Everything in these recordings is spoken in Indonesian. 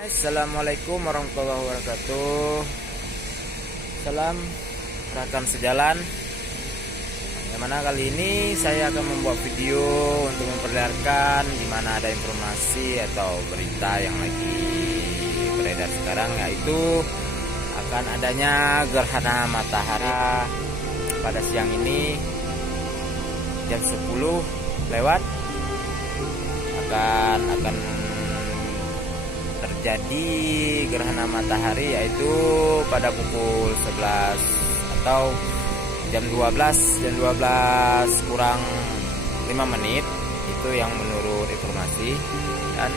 Assalamualaikum warahmatullahi wabarakatuh. Salam rekan sejalan. Yang mana kali ini saya akan membuat video untuk memperlihatkan di mana ada informasi atau berita yang lagi beredar sekarang, yaitu akan adanya gerhana matahari pada siang ini jam 10 lewat akan terjadi gerhana matahari, yaitu pada pukul 11 atau jam 12 kurang 5 menit, itu yang menurut informasi. Dan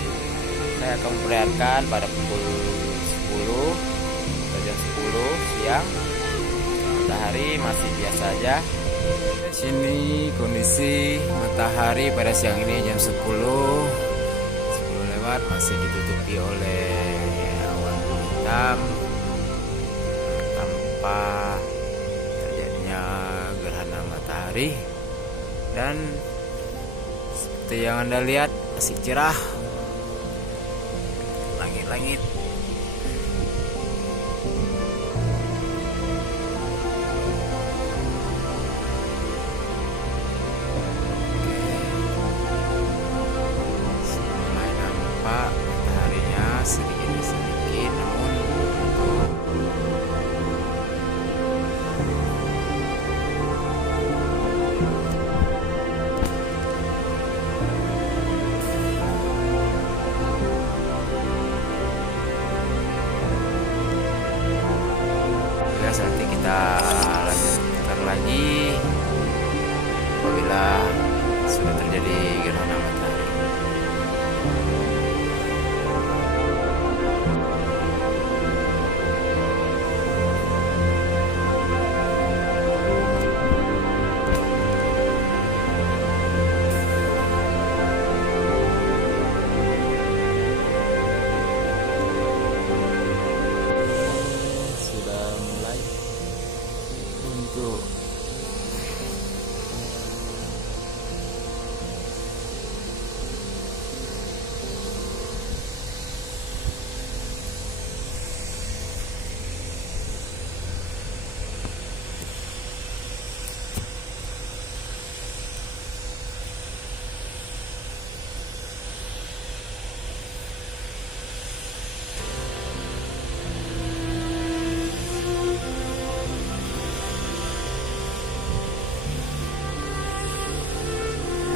saya akan memperlihatkan pada pukul 10 atau jam 10 siang matahari masih biasa aja. Di sini kondisi matahari pada siang ini jam 10 lewat masih ditutupi oleh awan hitam tanpa terjadinya gerhana matahari, dan seperti yang Anda lihat masih cerah langit-langit. Mataharinya sedikit demi sedikit, namun untuk nanti kita lanjutkan lagi apabila sudah terjadi gerhana matahari.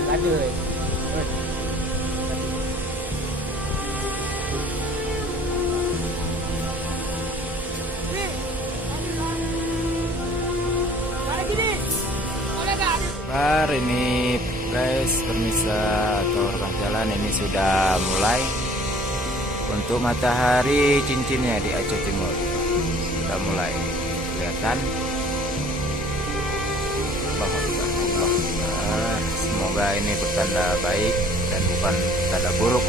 Aduh. Bar ini guys, permisa atau rekan jalan, ini sudah mulai untuk matahari cincinnya di Aceh Timur sudah mulai kelihatan. Semoga ini bertanda baik dan bukan tanda buruk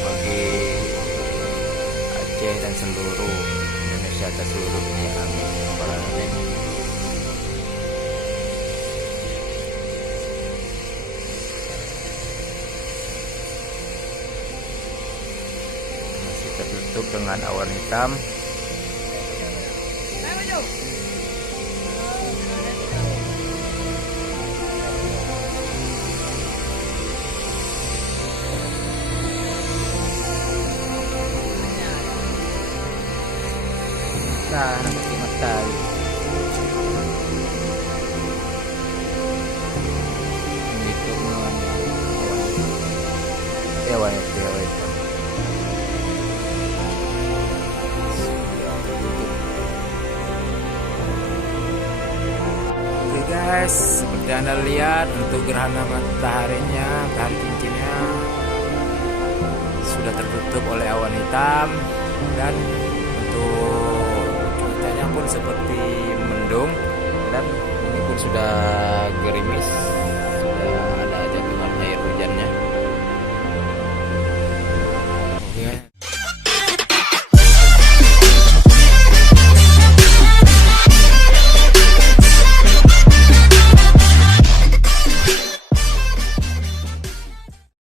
bagi Aceh dan seluruh Indonesia dan seluruh dunia. Amin. Masih tertutup dengan awan hitam. Nanti matahari itu awan hitam. Oke guys, seperti Anda lihat untuk gerhana mataharinya, matahari cincinnya sudah tertutup oleh awan hitam, dan untuk pun seperti mendung, dan ini pun sudah gerimis, sudah ada